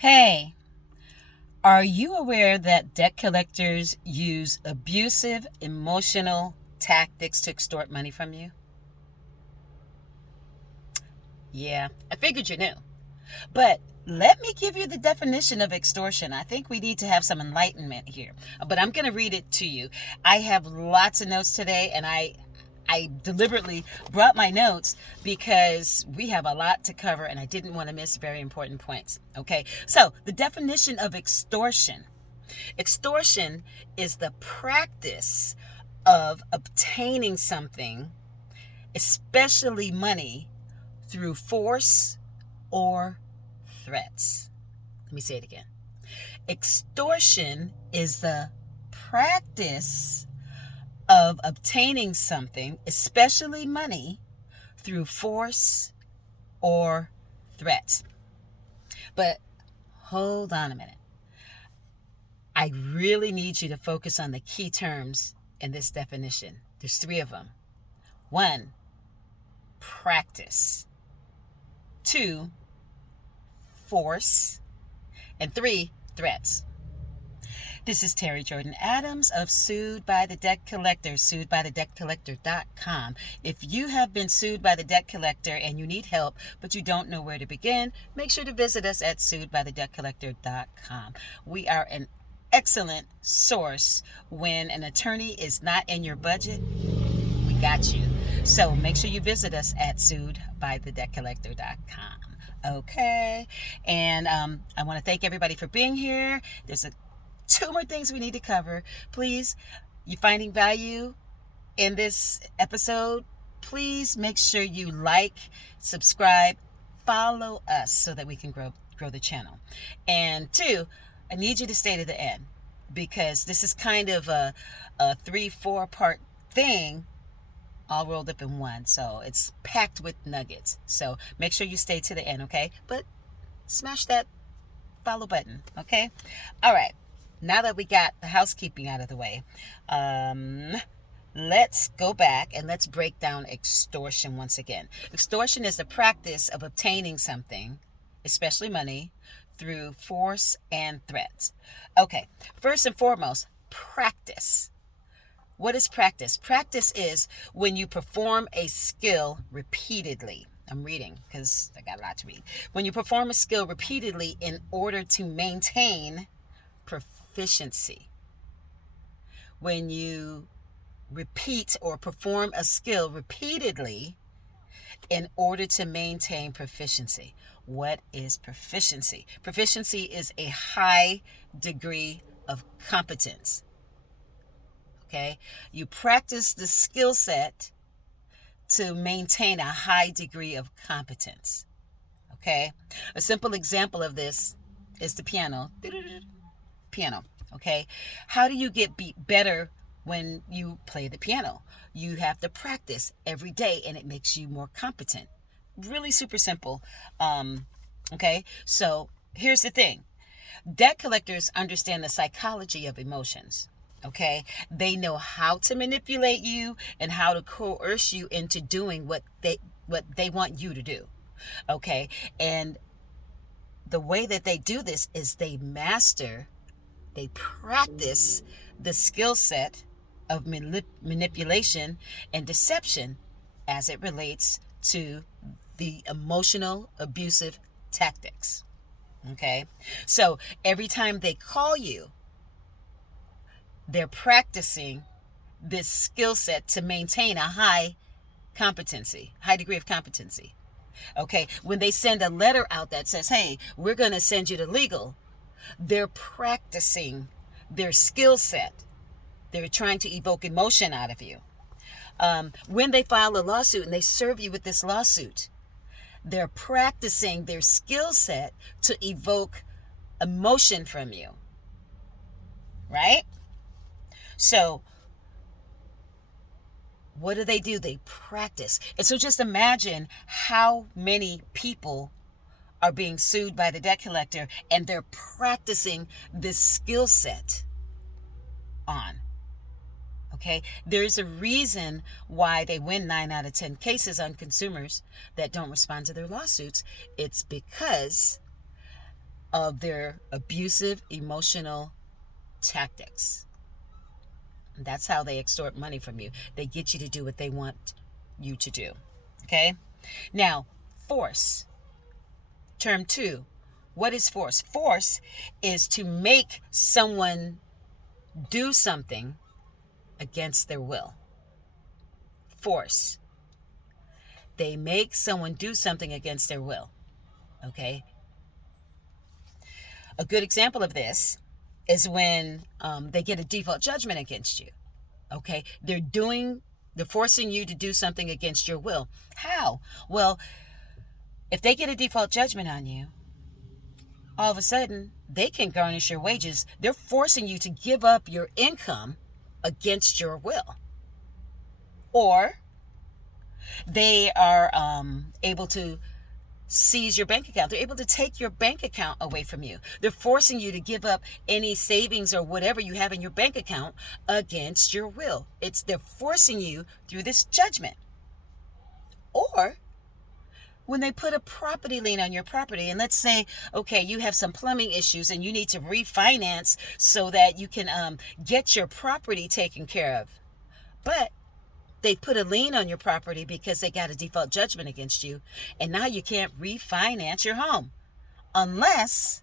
Hey, are you aware that debt collectors use abusive emotional tactics to extort money from you? Yeah, I figured you knew. But let me give you the definition of extortion. I think we need to have some enlightenment here. But I'm going to read it to you. I have lots of notes today, and I deliberately brought my notes because we have a lot to cover and I didn't want to miss very important points. Okay, so the definition of extortion. Extortion is the practice of obtaining something, especially money, through force or threats. Let me say it again. Extortion is the practice of obtaining something, especially money, through force or threat. But hold on a minute. I really need you to focus on the key terms in this definition. There's three of them. One, practice. Two, force. And three, threats. This is Terry Jordan Adams of Sued by the Debt Collector, suedbythedebtcollector.com. If you have been sued by the debt collector and you need help, but you don't know where to begin, make sure to visit us at suedbythedebtcollector.com. We are an excellent source when an attorney is not in your budget. We got you. So make sure you visit us at suedbythedebtcollector.com. Okay. And I want to thank everybody for being here. There's two more things we need to cover. Please, you finding value in this episode, please make sure you like, subscribe, follow us so that we can grow the channel. And two, I need you to stay to the end because this is kind of a 3-4 part thing all rolled up in one. So it's packed with nuggets. So make sure you stay to the end, okay? But smash that follow button, okay? All right. Now that we got the housekeeping out of the way, let's go back and let's break down extortion once again. Extortion is the practice of obtaining something, especially money, through force and threats. Okay, first and foremost, practice. What is practice? Practice is when you perform a skill repeatedly. I'm reading because I got a lot to read. When you perform a skill repeatedly in order to maintain proficiency. When you repeat or perform a skill repeatedly in order to maintain proficiency. What is proficiency? Proficiency is a high degree of competence. Okay? You practice the skill set to maintain a high degree of competence. Okay? A simple example of this is the piano. Piano. Okay? How do you get better when you play the piano? You have to practice every day and it makes you more competent. Really super simple. Okay? So here's the thing. Debt collectors understand the psychology of emotions. Okay, they know how to manipulate you and how to coerce you into doing what they want you to do. Okay, and the way that they do this is they practice the skill set of manipulation and deception as it relates to the emotional abusive tactics. Okay, so every time they call you, they're practicing this skill set to maintain a high degree of competency. Okay, when they send a letter out that says, hey, we're going to send you to legal, they're practicing their skill set. They're trying to evoke emotion out of you. When they file a lawsuit and they serve you with this lawsuit, they're practicing their skill set to evoke emotion from you. Right? So what do? They practice. And so just imagine how many people are being sued by the debt collector and they're practicing this skill set on. Okay, there's a reason why they win 9 out of 10 cases on consumers that don't respond to their lawsuits. It's because of their abusive emotional tactics. That's how they extort money from you. They get you to do what they want you to do. Okay? Now, force. Term 2. What is force? Force is to make someone do something against their will. Force. They make someone do something against their will. Okay? A good example of this is when they get a default judgment against you. Okay? They're forcing you to do something against your will. How? Well, if they get a default judgment on you, all of a sudden they can garnish your wages. They're forcing you to give up your income against your will. Or they are able to seize your bank account. They're able to take your bank account away from you. They're forcing you to give up any savings or whatever you have in your bank account against your will. They're forcing you through this judgment. Or when they put a property lien on your property, and let's say, okay, you have some plumbing issues and you need to refinance so that you can get your property taken care of. But they put a lien on your property because they got a default judgment against you, and now you can't refinance your home unless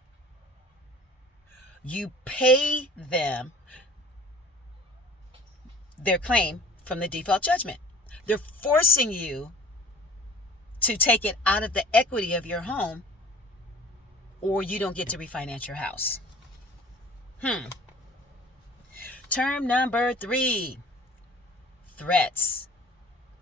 you pay them their claim from the default judgment. They're forcing you to take it out of the equity of your home, or you don't get to refinance your house. Term number 3, threats.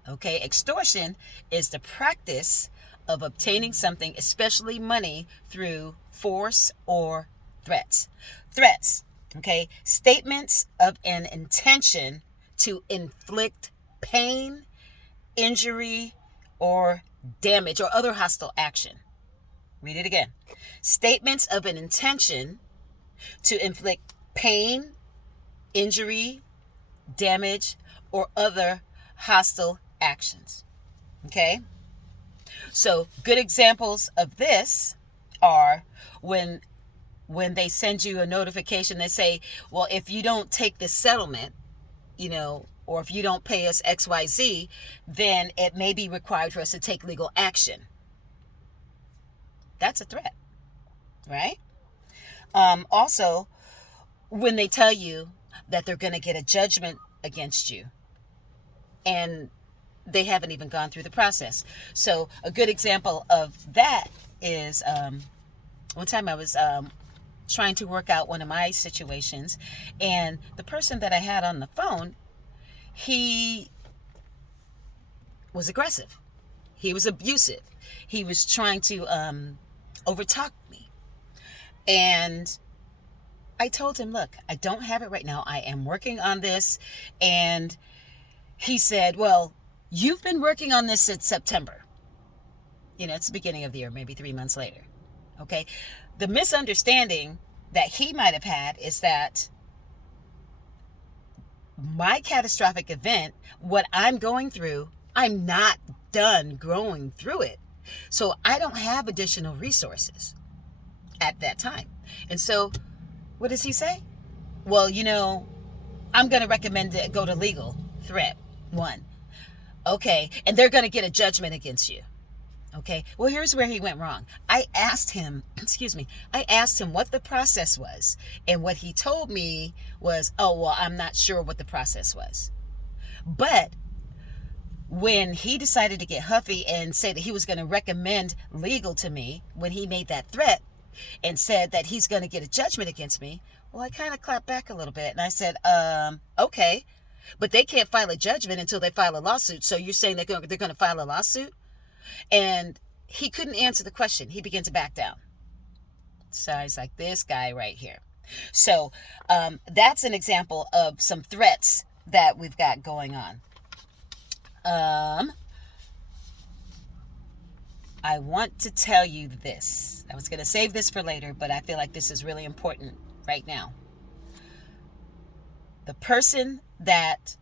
Okay, extortion is the practice of obtaining something, especially money, through force or threats. Threats, okay, statements of an intention to inflict pain, injury, or damage, or other hostile action. Read it again. Statements of an intention to inflict pain, injury, damage, or other hostile actions. Okay? So, good examples of this are when they send you a notification, they say, well, if you don't take this settlement, or if you don't pay us XYZ, then it may be required for us to take legal action. That's a threat, right? Also, when they tell you that they're going to get a judgment against you and they haven't even gone through the process. So a good example of that is one time I was trying to work out one of my situations, and the person that I had on the phone, he was aggressive. He was abusive. He was trying to overtalk me. And I told him, look, I don't have it right now. I am working on this. And he said, well, you've been working on this since September. It's the beginning of the year, maybe 3 months later. Okay. The misunderstanding that he might have had is that my catastrophic event, what I'm going through, I'm not done growing through it. So I don't have additional resources at that time. And so what does he say? Well, I'm going to recommend it go to legal. Threat 1. Okay. And they're going to get a judgment against you. Okay. Well, here's where he went wrong. I asked him what the process was. And what he told me was, oh, well, I'm not sure what the process was. But when he decided to get huffy and say that he was going to recommend legal to me, when he made that threat and said that he's going to get a judgment against me, well, I kind of clapped back a little bit. And I said, okay, but they can't file a judgment until they file a lawsuit. So you're saying they're going to file a lawsuit? And he couldn't answer the question. He began to back down. So I was like, this guy right here. So that's an example of some threats that we've got going on. I want to tell you this. I was going to save this for later, but I feel like this is really important right now. The person that...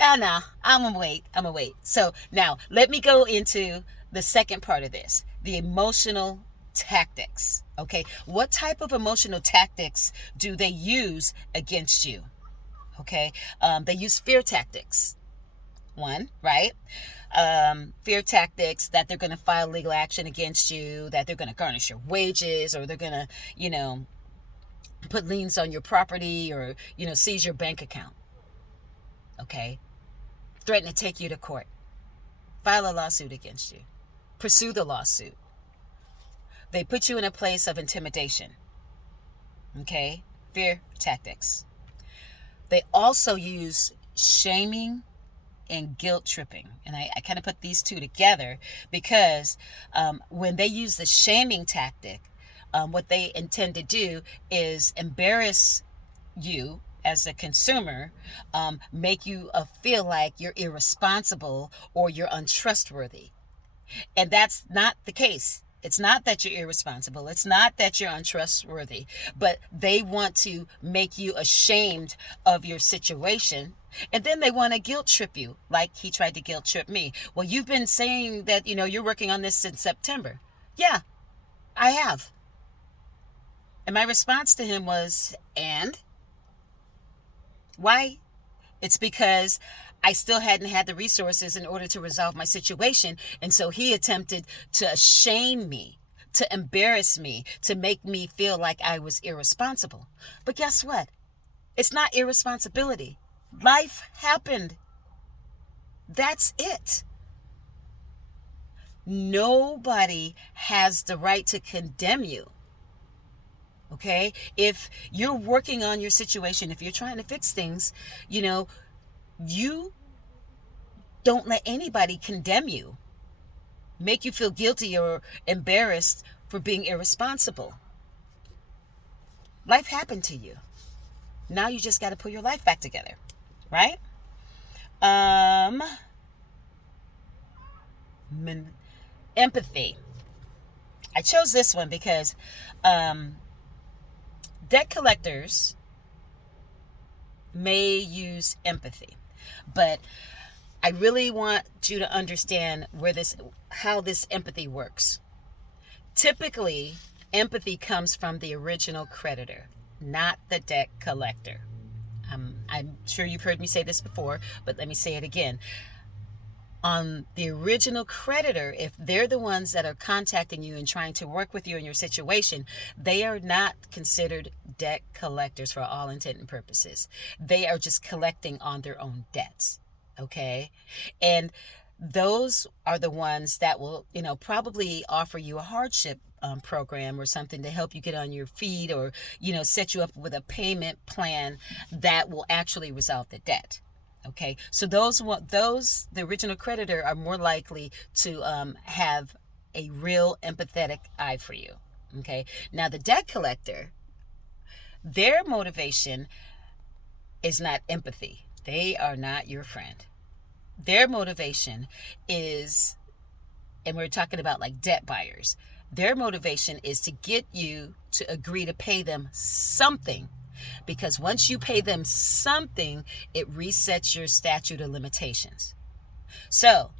no, I'm going to wait. So now let me go into the second part of this, the emotional tactics. Okay, what type of emotional tactics do they use against you? Okay, they use fear tactics. One, right? Fear tactics that they're going to file legal action against you, that they're going to garnish your wages, or they're going to, put liens on your property, or, seize your bank account. Okay, threaten to take you to court, file a lawsuit against you, pursue the lawsuit. They put you in a place of intimidation. Okay, fear tactics. They also use shaming and guilt tripping. And I kind of put these two together because when they use the shaming tactic, what they intend to do is embarrass you as a consumer, make you feel like you're irresponsible or you're untrustworthy. And that's not the case. It's not that you're irresponsible. It's not that you're untrustworthy, but they want to make you ashamed of your situation. And then they want to guilt trip you, like he tried to guilt trip me. Well, you've been saying that, you're working on this since September. Yeah, I have. And my response to him was, and? Why? It's because I still hadn't had the resources in order to resolve my situation. And so he attempted to shame me, to embarrass me, to make me feel like I was irresponsible. But guess what? It's not irresponsibility. Life happened. That's it. Nobody has the right to condemn you. Okay? If you're working on your situation, if you're trying to fix things, you don't let anybody condemn you, make you feel guilty or embarrassed for being irresponsible. Life happened to you. Now you just got to put your life back together, right? Empathy. I chose this one because debt collectors may use empathy, but I really want you to understand how this empathy works. Typically, empathy comes from the original creditor, not the debt collector. I'm sure you've heard me say this before, but let me say it again. On the original creditor, if they're the ones that are contacting you and trying to work with you in your situation, they are not considered debt collectors for all intent and purposes. They are just collecting on their own debts. Okay? And those are the ones that will, probably offer you a hardship program or something to help you get on your feet, or, set you up with a payment plan that will actually resolve the debt. Okay, so the original creditor are more likely to have a real empathetic eye for you. Okay, now the debt collector, their motivation is not empathy. They are not your friend. Their motivation is, and we're talking about like debt buyers, their motivation is to get you to agree to pay them something. Because once you pay them something, it resets your statute of limitations. So,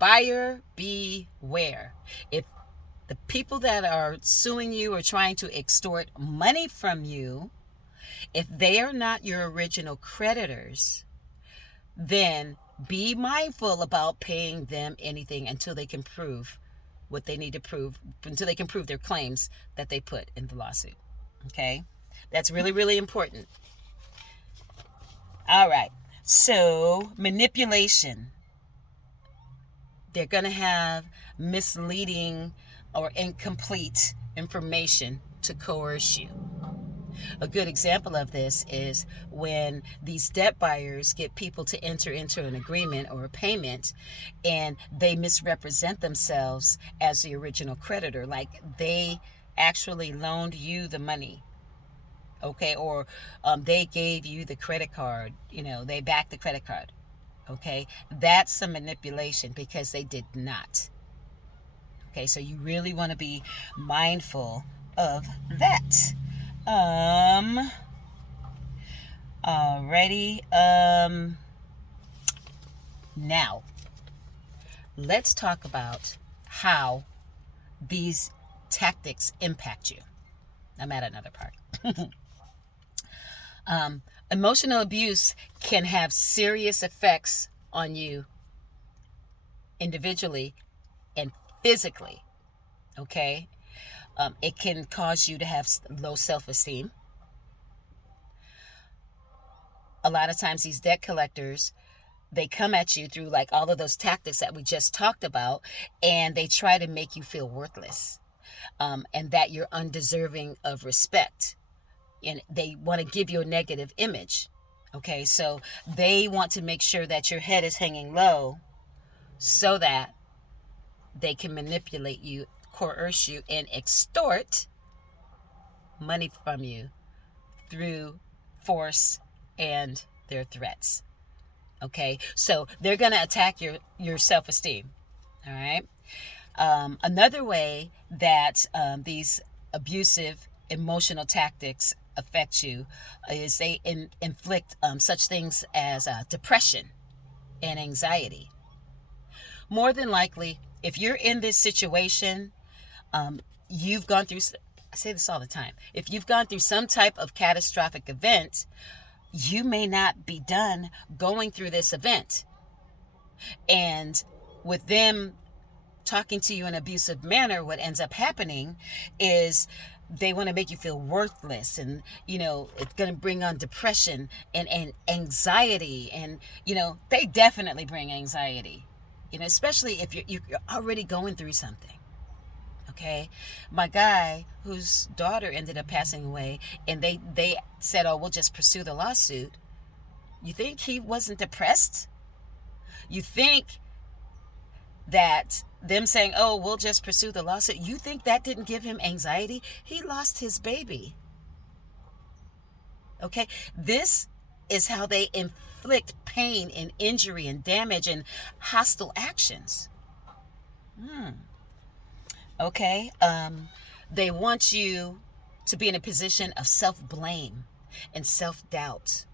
buyer beware. If the people that are suing you or trying to extort money from you, if they are not your original creditors, then be mindful about paying them anything until they can prove what they need to prove, until they can prove their claims that they put in the lawsuit. Okay? That's really, really important. All right. So, manipulation. They're going to have misleading or incomplete information to coerce you. A good example of this is when these debt buyers get people to enter into an agreement or a payment, and they misrepresent themselves as the original creditor, like they actually loaned you the money. Okay, or they gave you the credit card, they backed the credit card. Okay, that's some manipulation because they did not. Okay, so you really want to be mindful of that. Alrighty. Now, let's talk about how these tactics impact you. I'm at another part. Emotional abuse can have serious effects on you individually and physically. Okay? It can cause you to have low self-esteem. A lot of times these debt collectors, they come at you through like all of those tactics that we just talked about, and they try to make you feel worthless, and that you're undeserving of respect, and they want to give you a negative image. Okay, so they want to make sure that your head is hanging low so that they can manipulate you, coerce you, and extort money from you through force and their threats. Okay, so they're going to attack your self-esteem. All right. Another way that these abusive emotional tactics affect you is they inflict such things as depression and anxiety. More than likely, if you're in this situation, you've gone through, I say this all the time, if you've gone through some type of catastrophic event, you may not be done going through this event. And with them talking to you in an abusive manner, what ends up happening is they want to make you feel worthless, and it's going to bring on depression and anxiety, and they definitely bring anxiety, especially if you're already going through something. Okay, my guy whose daughter ended up passing away, and they said, oh, we'll just pursue the lawsuit. You think he wasn't depressed? You think that them saying, oh, we'll just pursue the lawsuit, you think that didn't give him anxiety? He lost his baby. Okay, this is how they inflict pain and injury and damage and hostile actions. Okay, they want you to be in a position of self-blame and self-doubt.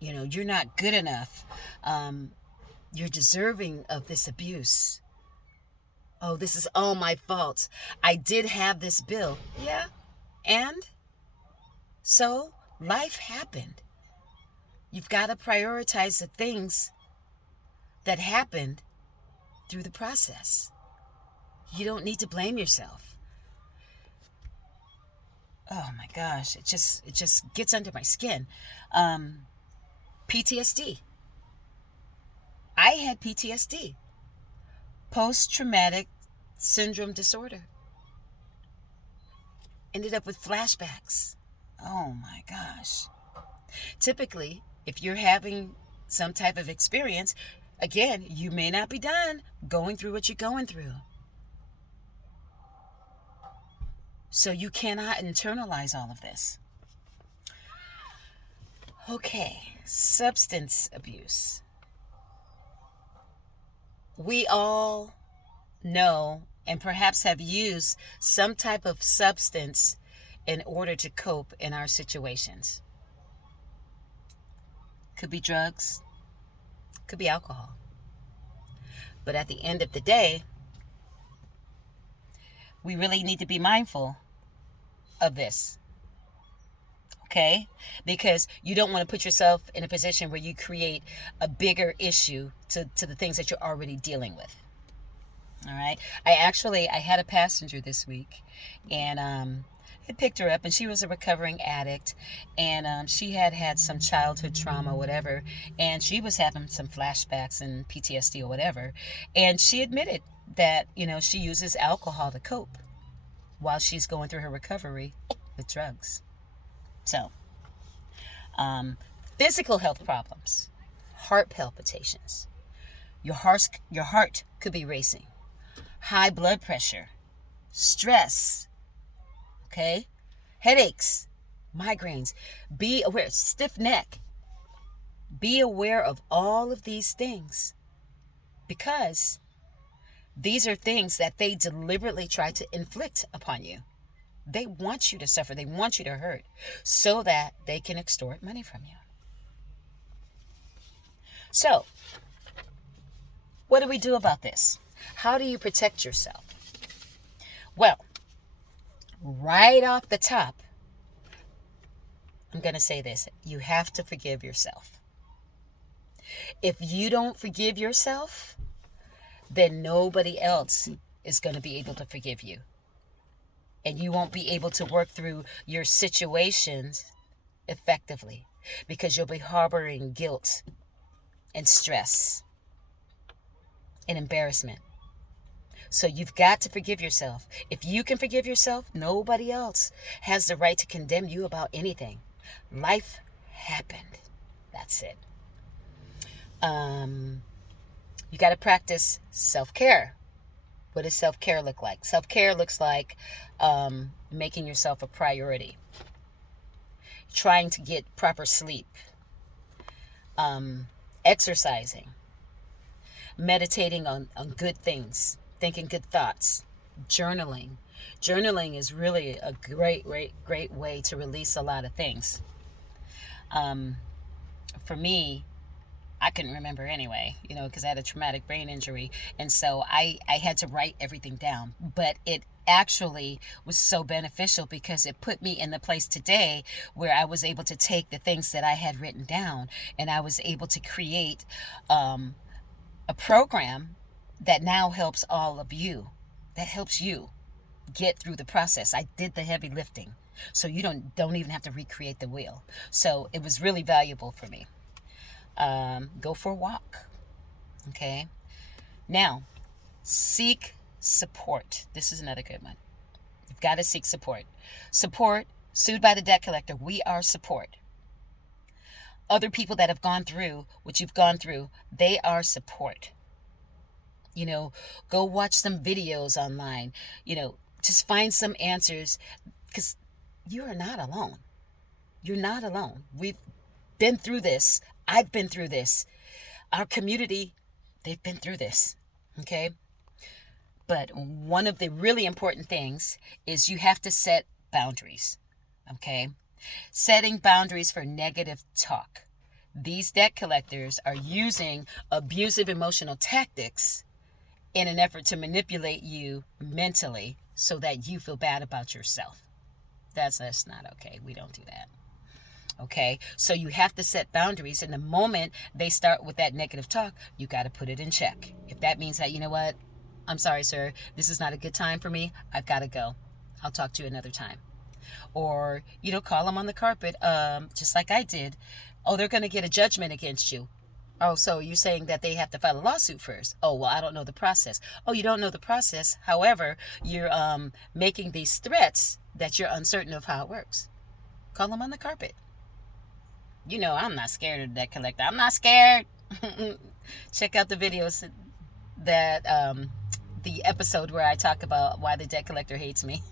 You're not good enough. You're deserving of this abuse. Oh, this is all my fault. I did have this bill. Yeah. And so life happened. You've got to prioritize the things that happened through the process. You don't need to blame yourself. Oh my gosh, it just gets under my skin. PTSD. I had PTSD. Post-traumatic syndrome disorder. Ended up with flashbacks. Oh my gosh. Typically, if you're having some type of experience, again, you may not be done going through what you're going through. So you cannot internalize all of this. Okay, substance abuse. We all know and perhaps have used some type of substance in order to cope in our situations. Could be drugs, could be alcohol. But at the end of the day, we really need to be mindful of this. Okay? Because you don't want to put yourself in a position where you create a bigger issue to the things that you're already dealing with. All right? I had a passenger this week, and I picked her up, and she was a recovering addict, and she had some childhood trauma, whatever, and she was having some flashbacks and PTSD or whatever, and she admitted that, she uses alcohol to cope while she's going through her recovery with drugs. So, physical health problems, heart palpitations, your heart could be racing, high blood pressure, stress, okay, headaches, migraines. Be aware, stiff neck. Be aware of all of these things, because these are things that they deliberately try to inflict upon you. They want you to suffer. They want you to hurt so that they can extort money from you. So, what do we do about this? How do you protect yourself? Well, right off the top, I'm going to say this. You have to forgive yourself. If you don't forgive yourself, then nobody else is going to be able to forgive you. And you won't be able to work through your situations effectively because you'll be harboring guilt and stress and embarrassment. So you've got to forgive yourself. If you can forgive yourself, nobody else has the right to condemn you about anything. Life happened. That's it. You got to practice self-care. What does self-care look like? Self-care looks like making yourself a priority, trying to get proper sleep, exercising, meditating on good things, thinking good thoughts, journaling. Journaling is really a great way to release a lot of things. For me, I couldn't remember anyway, because I had a traumatic brain injury. And so I had to write everything down. But it actually was so beneficial because it put me in the place today where I was able to take the things that I had written down and I was able to create a program that now helps all of you, that helps you get through the process. I did the heavy lifting. So you don't even have to recreate the wheel. So it was really valuable for me. Go for a walk. Okay. Now, seek support. This is another good one. You've got to seek support. Support, sued by the debt collector. We are support. Other people that have gone through what you've gone through, they are support. Go watch some videos online. Just find some answers because you are not alone. You're not alone. We've been through this. I've been through this. Our community, they've been through this. Okay? But one of the really important things is you have to set boundaries. Okay? Setting boundaries for negative talk. These debt collectors are using abusive emotional tactics in an effort to manipulate you mentally so that you feel bad about yourself. That's not okay. We don't do that. Okay, so you have to set boundaries, and the moment they start with that negative talk, you got to put it in check. If that means that, you know what, I'm sorry, sir, this is not a good time for me, I've got to go. I'll talk to you another time. Or, call them on the carpet, just like I did. Oh, they're going to get a judgment against you. Oh, so you're saying that they have to file a lawsuit first? Oh, well, I don't know the process. Oh, you don't know the process. However, you're making these threats that you're uncertain of how it works. Call them on the carpet. I'm not scared of the debt collector. I'm not scared. Check out the videos that the episode where I talk about why the debt collector hates me.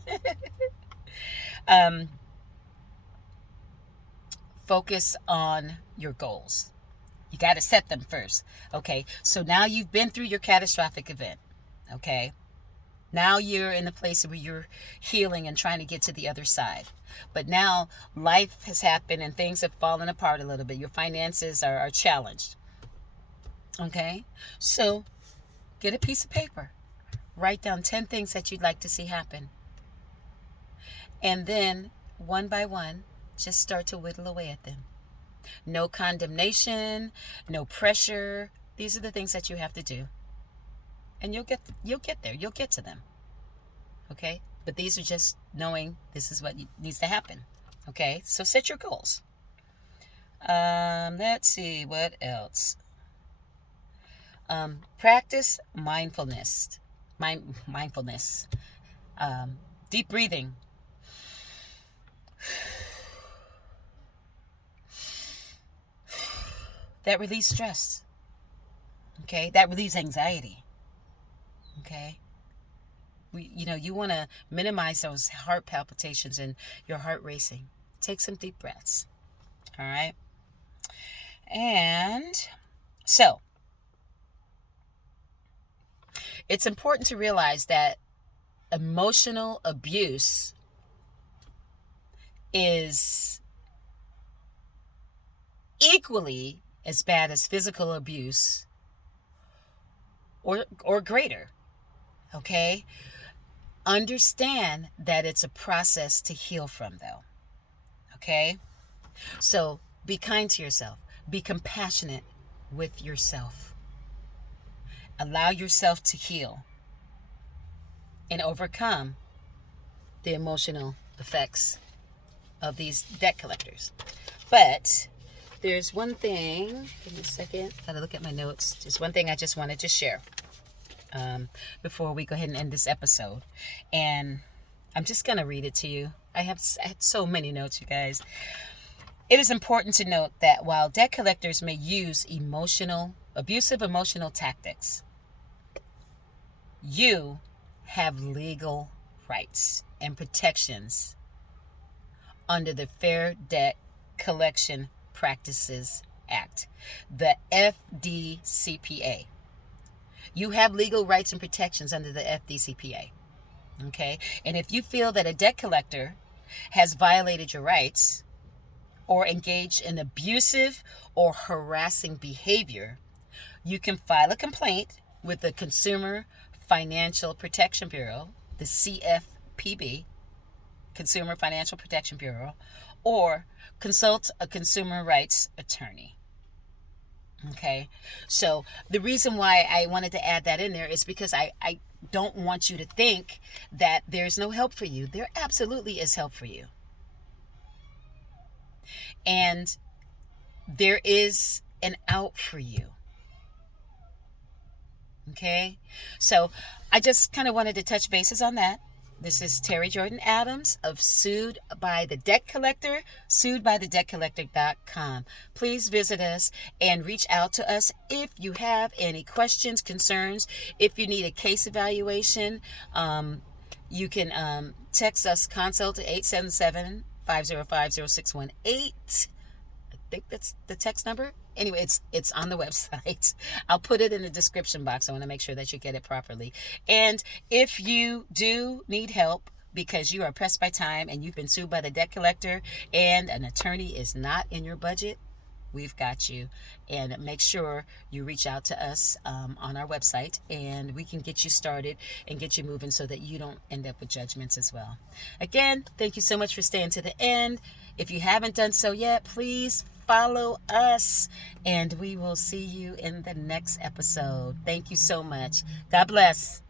Focus on your goals. You got to set them first. Okay, so now you've been through your catastrophic event. Okay, now you're in a place where you're healing and trying to get to the other side. But now life has happened and things have fallen apart a little bit. Your finances are challenged. Okay, so get a piece of paper. Write down 10 things that you'd like to see happen. And then, one by one, just start to whittle away at them. No condemnation, no pressure. These are the things that you have to do. And you'll get there. You'll get to them. Okay? But these are just knowing this is what needs to happen. Okay? So set your goals. Let's see. What else? Practice mindfulness. Mindfulness. Deep breathing. That relieves stress. Okay? That relieves anxiety. Okay? You want to minimize those heart palpitations and your heart racing. Take some deep breaths. All right? And so, it's important to realize that emotional abuse is equally as bad as physical abuse or greater. Okay? Understand that it's a process to heal from, though. Okay? So be kind to yourself, be compassionate with yourself, allow yourself to heal and overcome the emotional effects of these debt collectors. But there's one thing, give me a second, gotta look at my notes. Just one thing I just wanted to share before we go ahead and end this episode. And I'm just gonna read it to you. I had so many notes, you guys. It is important to note that while debt collectors may use abusive emotional tactics, you have legal rights and protections under the Fair Debt Collection Practices Act, the FDCPA. You have legal rights and protections under the FDCPA. Okay? And if you feel that a debt collector has violated your rights or engaged in abusive or harassing behavior, you can file a complaint with the Consumer Financial Protection Bureau, the CFPB, Consumer Financial Protection Bureau, or consult a consumer rights attorney. Okay, so the reason why I wanted to add that in there is because I don't want you to think that there's no help for you. There absolutely is help for you. And there is an out for you. Okay, so I just kind of wanted to touch bases on that. This is Terry Jordan Adams of Sued by the Debt Collector, suedbythedebtcollector.com. Please visit us and reach out to us if you have any questions, concerns, if you need a case evaluation. You can text us consult at 877-505-0618. I think that's the text number. Anyway, it's on the website. I'll put it in the description box. I want to make sure that you get it properly. And if you do need help because you are pressed by time and you've been sued by the debt collector and an attorney is not in your budget, we've got you. And make sure you reach out to us on our website and we can get you started and get you moving so that you don't end up with judgments as well. Again, thank you so much for staying to the end. If you haven't done so yet, please follow us and we will see you in the next episode. Thank you so much. God bless.